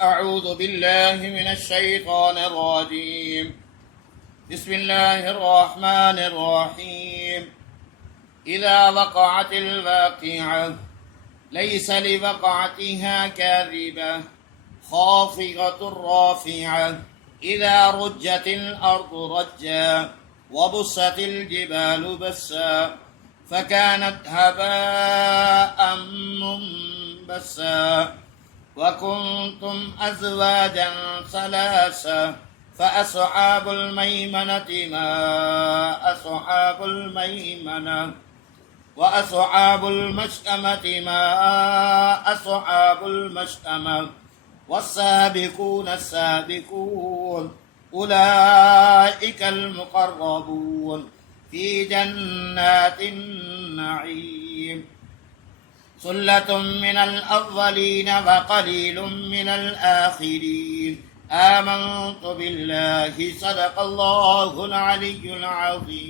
أعوذ بالله من الشيطان الرجيم. بسم الله الرحمن الرحيم. إذا وقعت الواقعة ليس لوقعتها كاذبة خافضة رافعة إذا رجت الأرض رجا وبست الجبال بسا فكانت هباء منبسا وكنتم أزواجا ثلاثا فأصحاب الميمنة ما أصحاب الميمنة وأصحاب المشأمة ما أصحاب المشأمة والسابقون السابقون أولئك المقربون في جنات النعيم. ثلة من الأولين وقليل من الآخرين. آمنت بالله. صدق الله العلي العظيم.